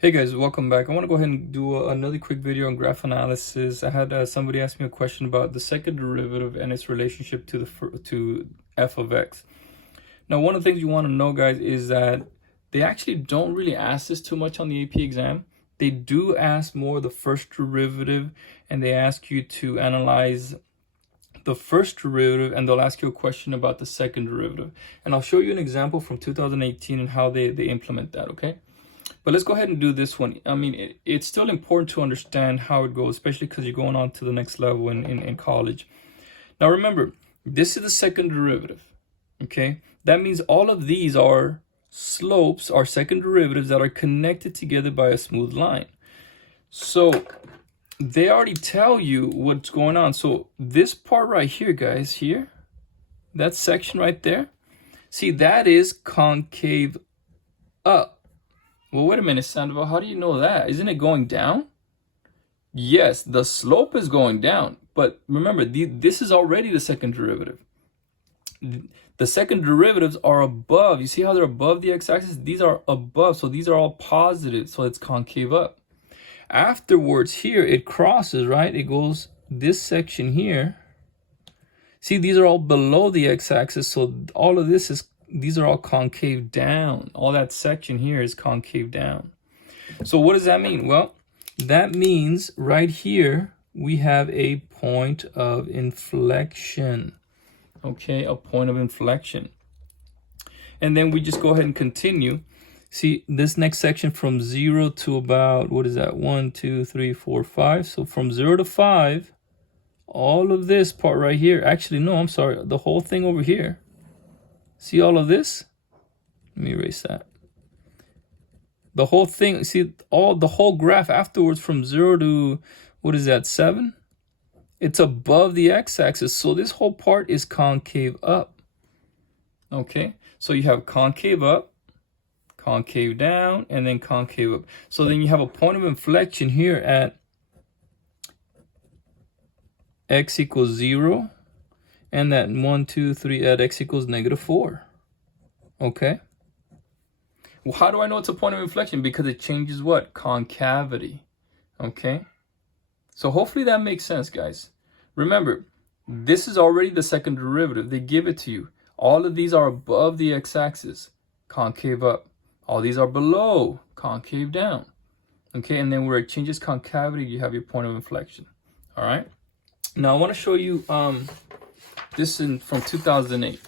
Hey guys, welcome back. I want to go ahead and do another quick video on graph analysis. I had somebody ask me a question about the second derivative and its relationship to to f of x. Now, one of the things you want to know, guys, is that they actually don't really ask this too much on the AP exam. They do ask more the first derivative, and they ask you to analyze the first derivative, and they'll ask you a question about the second derivative. And I'll show you an example from 2018 and how they implement that, okay? But let's go ahead and do this one. I mean, it's still important to understand how it goes, especially because you're going on to the next level in college. Now, remember, this is the second derivative, okay? That means all of these are slopes, are second derivatives that are connected together by a smooth line. So they already tell you what's going on. So this part right here, guys, here, that section right there, see, that is concave up. Well, wait a minute, Sandoval, how do you know that? Isn't it going down? Yes, the slope is going down. But remember, this is already the second derivative. The second derivatives are above. You see how they're above the x-axis? These are above, so these are all positive, so it's concave up. Afterwards, here, it crosses, right? It goes this section here. See, these are all below the x-axis, so all of this is, these are all concave down. All that section here is concave down. So what does that mean? Well, that means right here, we have a point of inflection. Okay, a point of inflection. And then we just go ahead and continue. See, this next section from 0 to about, what is that? 1, 2, 3, 4, 5. So from 0 to 5, all of this part right here, actually, no, I'm sorry, the whole thing over here. See all of this? Let me erase that. The whole thing, see, the whole graph afterwards from 0 to, what is that, 7? It's above the x-axis, so this whole part is concave up. Okay, so you have concave up, concave down, and then concave up. So then you have a point of inflection here at x equals 0. And that 1, 2, 3 at x equals -4. Okay. Well, how do I know it's a point of inflection? Because it changes what? Concavity. Okay. So hopefully that makes sense, guys. Remember, this is already the second derivative. They give it to you. All of these are above the x-axis, concave up. All these are below, concave down. Okay, and then where it changes concavity, you have your point of inflection. All right. Now I want to show you this is from 2008.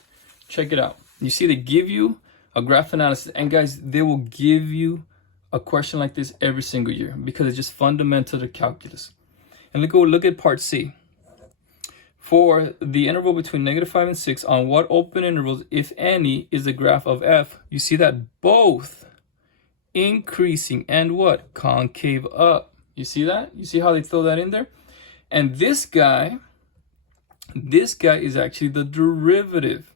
Check it out. You see, they give you a graph analysis, and guys, they will give you a question like this every single year because it's just fundamental to calculus. And look at part C. For the interval between -5 and 6, on what open intervals, if any, is the graph of f? You see that both increasing and what? Concave up. You see that? You see how they throw that in there? And this guy is actually the derivative.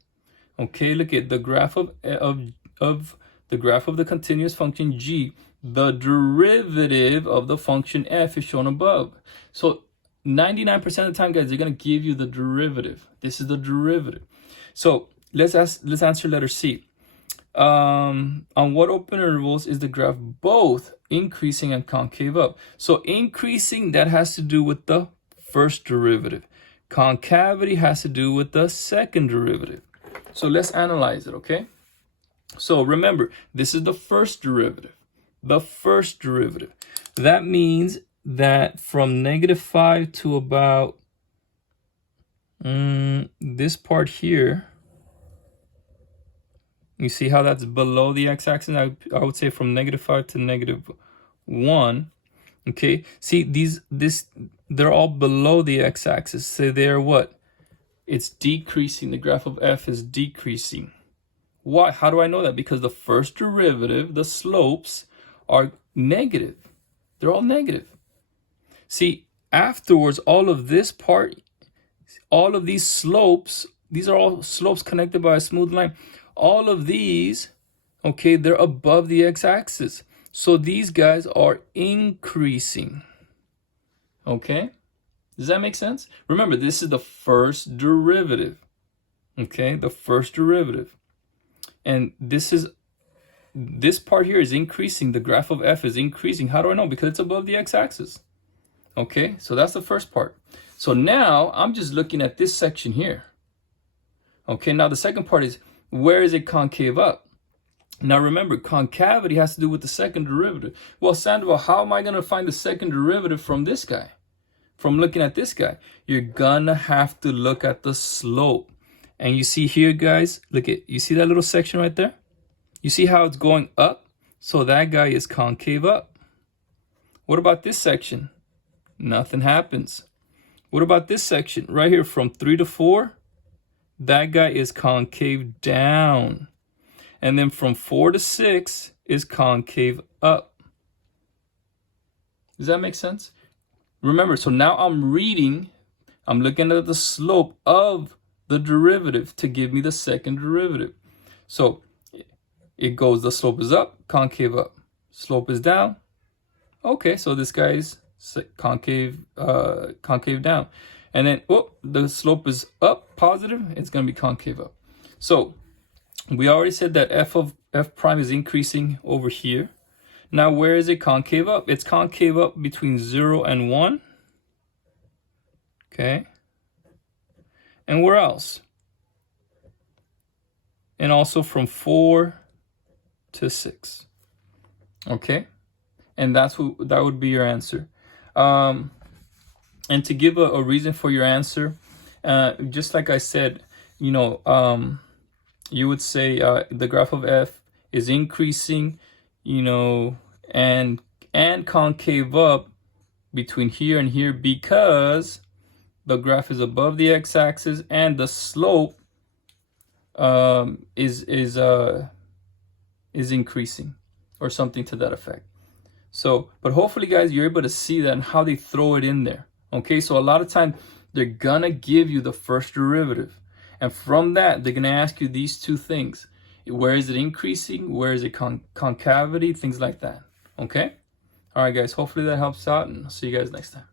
Okay, look at the graph of the graph of the continuous function g. The derivative of the function f is shown above. So 99% of the time, guys, they're gonna give you the derivative. This is the derivative. So let's answer letter C. On what open intervals is the graph both increasing and concave up? So increasing, that has to do with the first derivative. Concavity has to do with the second derivative. So let's analyze it, okay? So remember, this is the first derivative. The first derivative. That means that from -5 to about this part here, you see how that's below the x-axis? I would say from -5 to -1. Okay, see, they're all below the x-axis. So they're what? It's decreasing. The graph of f is decreasing. Why? How do I know that? Because the first derivative, the slopes, are negative. They're all negative. See, afterwards, all of this part, all of these slopes, these are all slopes connected by a smooth line. All of these, okay, they're above the x-axis. So these guys are increasing. Okay? Does that make sense? Remember, this is the first derivative. Okay? The first derivative. And this is this part here is increasing. The graph of f is increasing. How do I know? Because it's above the x-axis. Okay, so that's the first part. So now I'm just looking at this section here. Okay, now the second part is, where is it concave up? Now remember, concavity has to do with the second derivative. Well, Sandoval, how am I going to find the second derivative from this guy? From looking at this guy? You're going to have to look at the slope. And you see here, guys, look at, you see that little section right there? You see how it's going up? So that guy is concave up. What about this section? Nothing happens. What about this section right here from 3 to 4? That guy is concave down. And then from 4 to 6 is concave up. Does that make sense? Remember, so now I'm looking at the slope of the derivative to give me the second derivative. So it goes, the slope is up, concave up. Slope is down. Okay, so this guy is concave down. And then, oh, the slope is up, positive, it's going to be concave up. So we already said that f of f prime is increasing over here. Now, where is it concave up? It's concave up between 0 and 1. Okay. And where else? And also from 4 to 6. Okay. And that would be your answer. And to give a reason for your answer, just like I said, you know, you would say the graph of f is increasing, you know, and concave up between here and here because the graph is above the x-axis and the slope is increasing, or something to that effect. So, but hopefully, guys, you're able to see that and how they throw it in there. Okay, so a lot of times they're gonna give you the first derivative, and from that they're gonna ask you these two things: where is it increasing? Where is it concavity? Things like that. Okay. All right, guys. Hopefully that helps out, and I'll see you guys next time.